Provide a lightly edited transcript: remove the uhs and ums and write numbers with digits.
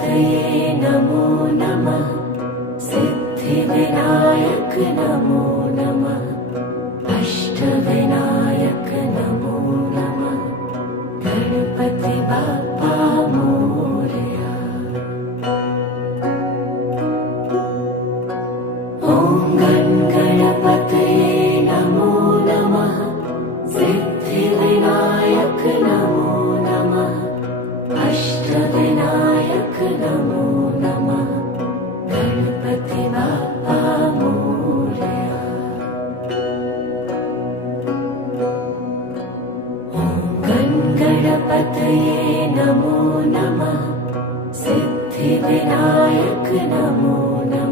तये नमो नमः। सिद्धिविनायक नमो नमः। अष्टविनायक नमो नमः। गणपति बाप्पा मोरया। ॐ गणपतये नमो नमः। सिद्धिविनायक नमो नमः। अष्टविनायक नमो नमः। गणपति बाप्पा मोरया। ॐ गणपतये नमो नमः। सिद्धिविनायक नमो नमः।